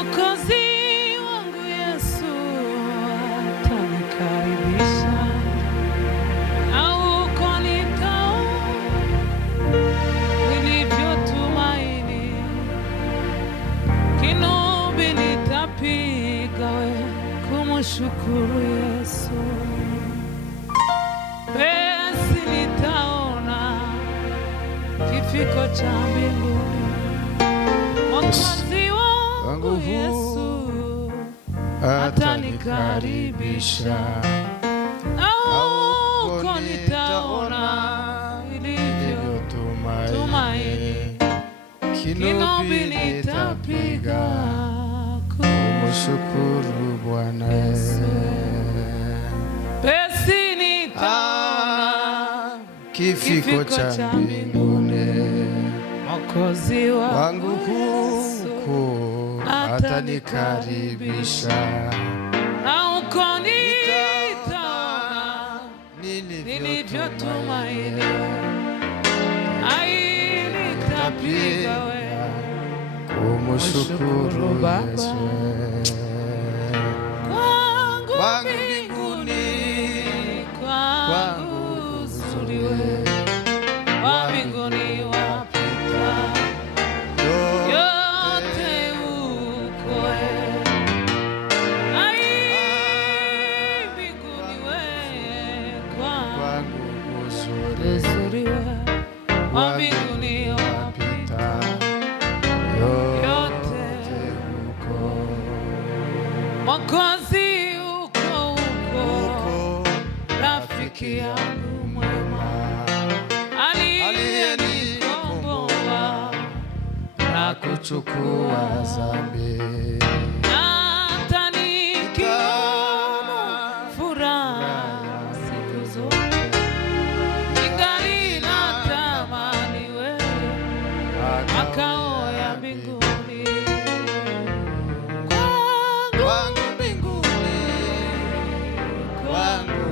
Mwokozi wangu Yesu atanikaribisha, au konitao nilivyotumaini, kinubi nitapiga we kumshukuru Yesu. Basi nitaona kifiko cha mbinguni, Mwokozi wangu Yesu atanikaribisha, au nitaona ilivyotumaini, kinubi nitapiga kumshukuru Bwana Yesu. Basi nitaona kifiko cha mbinguni, Mwokozi wangu huku atanikaribisha, au nitaona nilivyotumaini, nitapiga we kumshukuru Yesu. Kwangu mbinguni, kwangu uzuri we wa mbinguni wapita, yote uko we. Mbinguni we, kwangu uzuri we wa mbinguni wapita, yote uko. Mwokozi uko, rafiki yangu mwema, aliyenikomboa na kuchukua dhambi, atanikiona furaha siku zote, ningali natamani wewe makao ya mbinguni. kwangu mbinguni, kwangu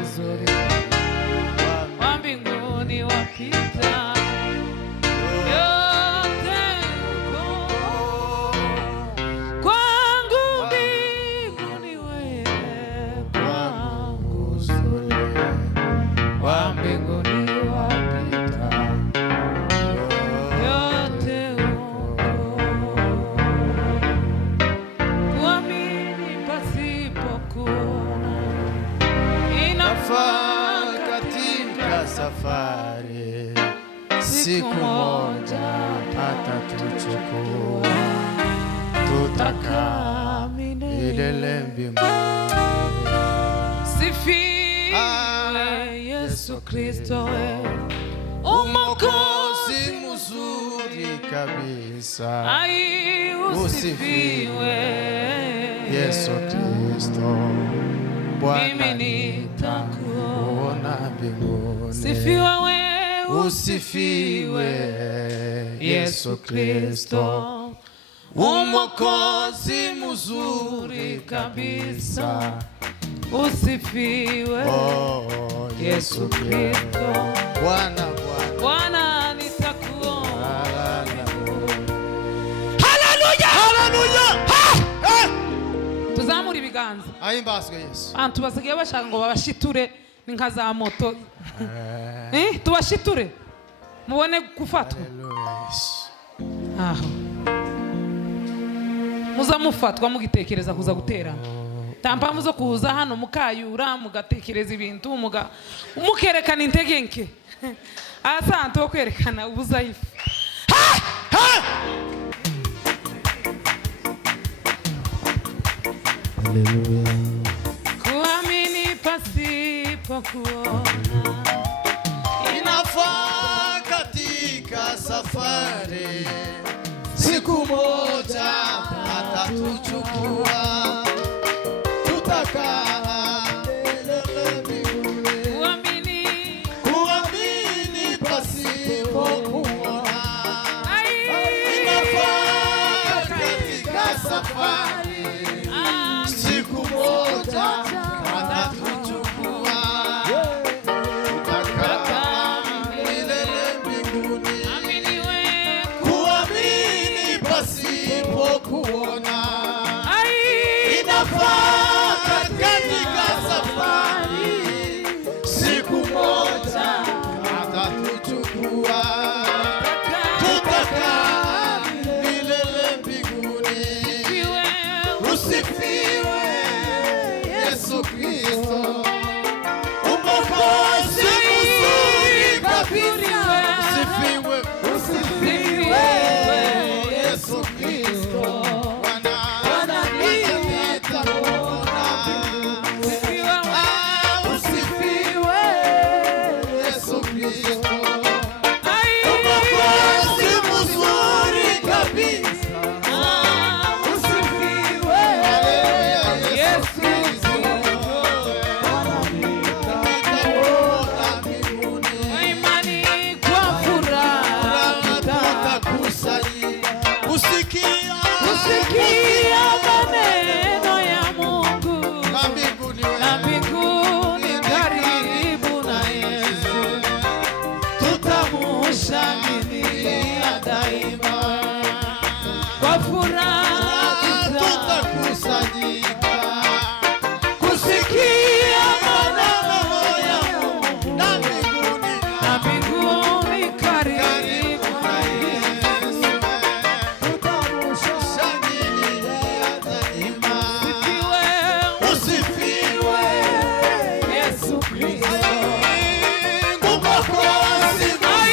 uzuri wa mbinguni wapita, yote uko. Kwangu mbinguni wewe, kwangu uzuri wa mbinguni wapita, yote uko. Kuamini pasipo kuona inafaa katika safari, siku moja atatuchukua, tutakaa milele mbinguni. Sifiwe Yesu Kristo, we Mwokozi mzuri kabisa. usifiwe Yesu Kristo, Bwana nitakuona mbinguni. Sifiwe wewe, usifiwe Yesu Kristo, Mwokozi mzuri kabisa. Usifiwe Yesu Kristo, Bwana nitakuona. Haleluya, haleluya. Tuzamura ibiganza. Ahimbazwe Yesu. Abantu basigaye bashaka ngo babashiture n'inka za moto. Tubashiture mubone gufatwa. Haleluya Yesu. Aho muzamufatwa mugitekereza kuza gutera. Tampamu zo kuza hano mukayura mugatekereza ibintu mukerekana intege nke. Asanto wo kwerekana ubuzayifu. Haleluya. Kuamini pasipo kuona inafaa katika safari, siku moja atatuchukua, tutakaa milele mbinguni. Kuamini pasipo kuona inafaa katika safari, siku moja atatuchukua, tutakaa milele mbinguni. Kuamini pasipo kuona Ai, inafaa katika safari, siku moja atatuchukua, tutakaa milele mbinguni. Usifiwe Yesu Kristo, Mwokozi mzuri kabisa. Usifiwe, usifiwe Yesu Kristo, Bwana nitakuona. Usifiwe Yesu Kristo, Mwokozi mzuri kabisa. Usifiwe Yesu Kristo, imani kwa furaha tutakusanyika kusikia maneno ya Mungu, na mbinguni na mbinguni karibu na Yesu, tutamushangilia daima kwa furaha tutakusanyika kusikia maneno ya Mungu, na mbinguni na mbinguni karibu na Yesu, tutamushangilia daima. Usifiwe Yesu Kristo. Mwokozi mzuri.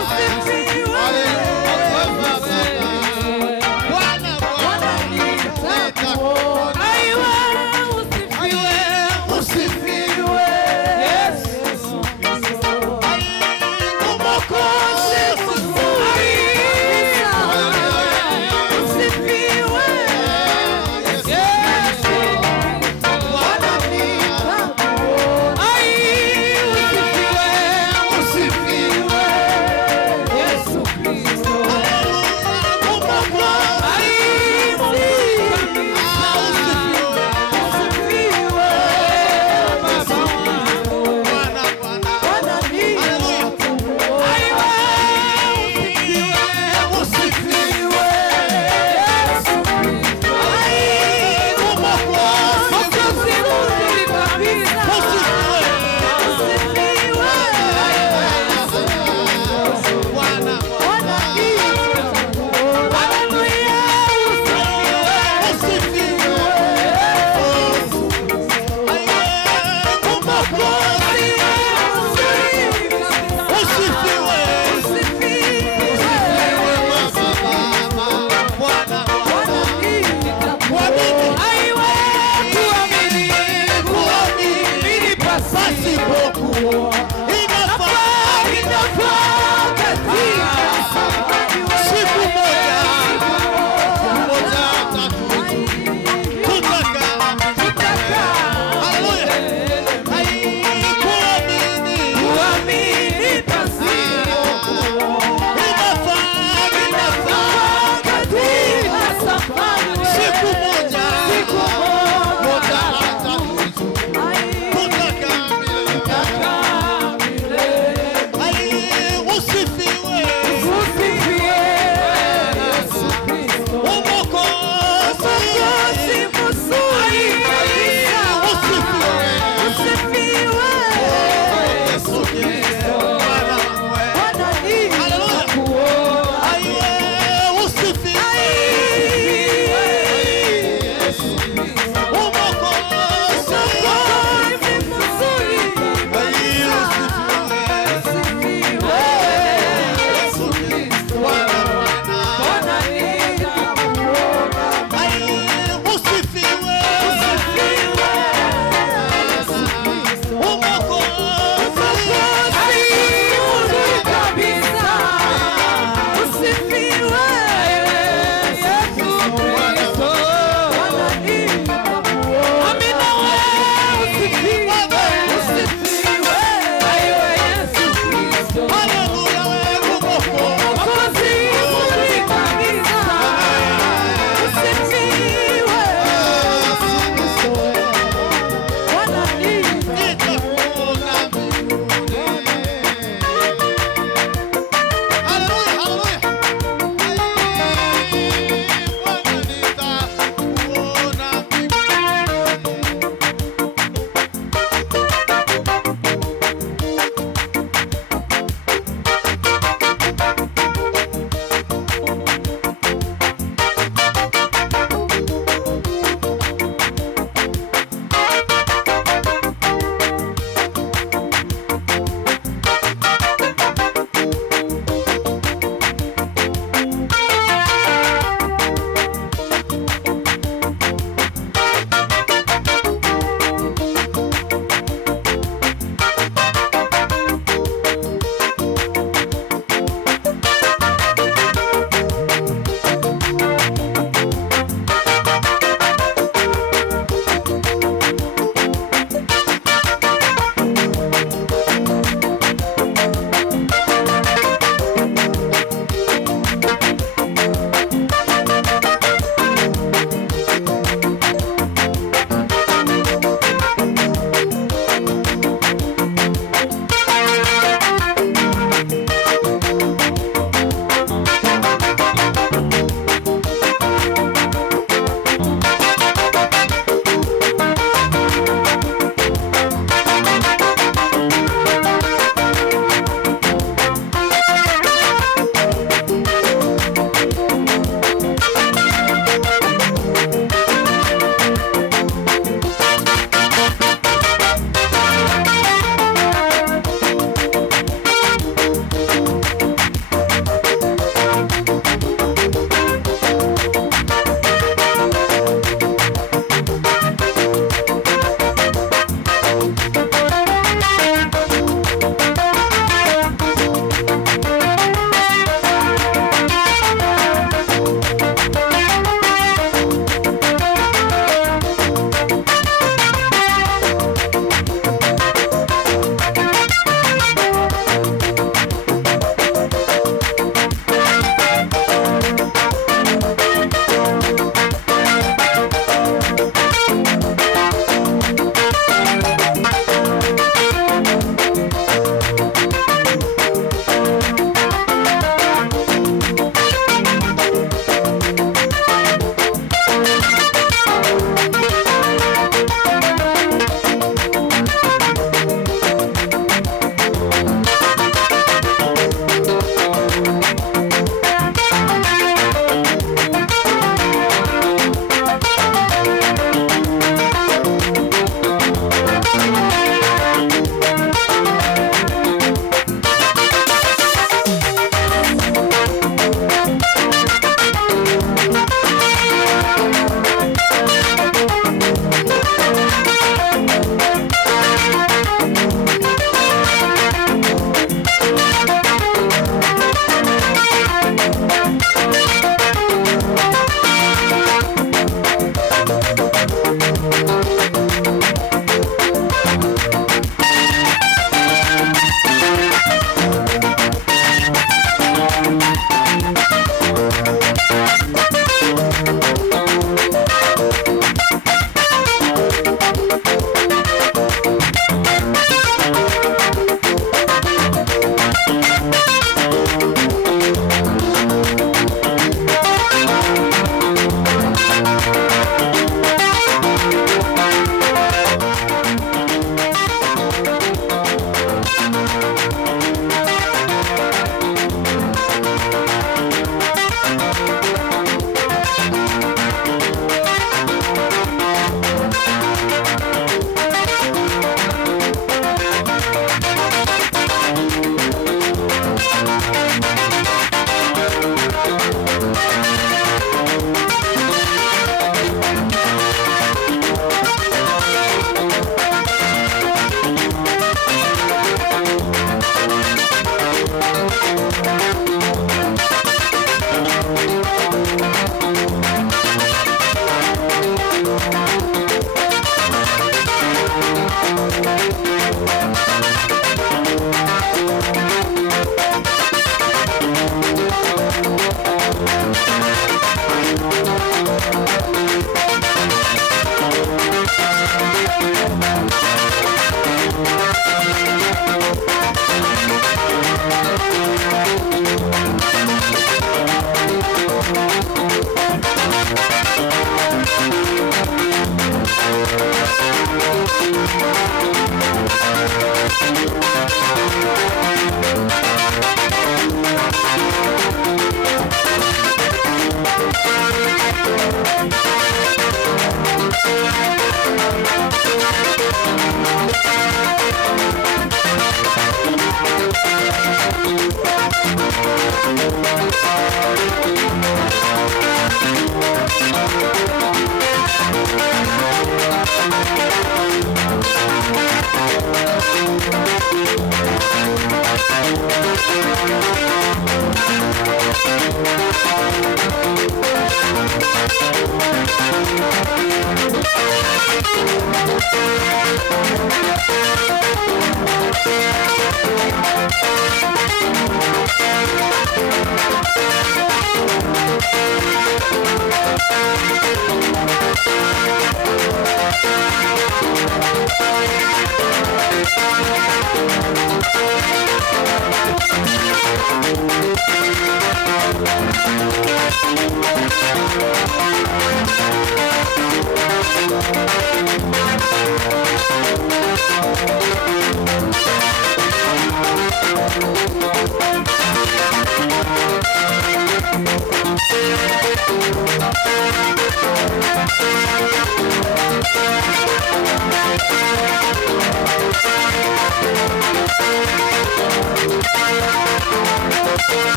Usifiwe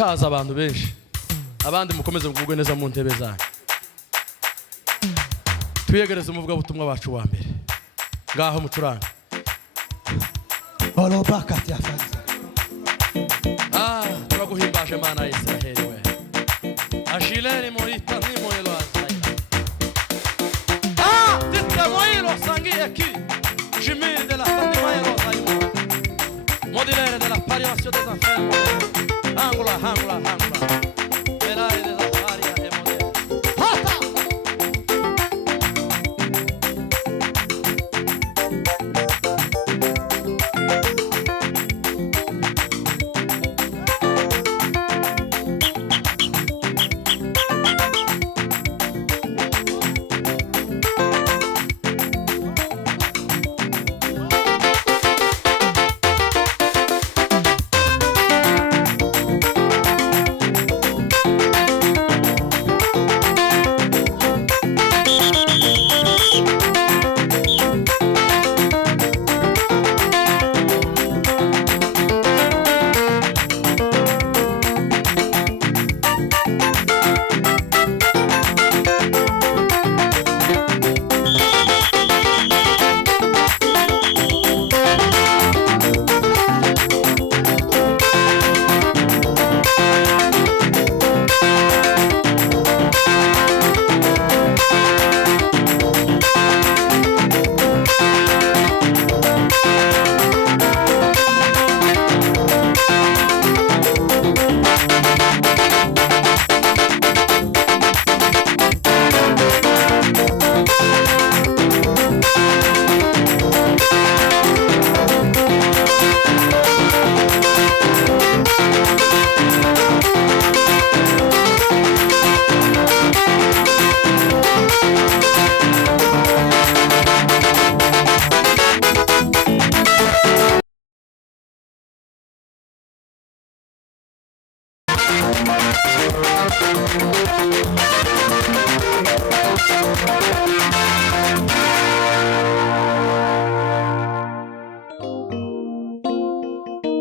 ihaza abantu benshi abandi mukomeze mugubwe neza mu ntebe zanyu tuyegereze umuvuga butumwa wacu wa mbere ngaho mucuranga Olobakati afanze. turaguhimbaje mana ya Israheli we ashileni morita ni moyelo azai tita moyelo sangi aki jimir de la femme moyelo azai modulaire de la pariation des enfants angula ferare de la paria e modèle hata Thank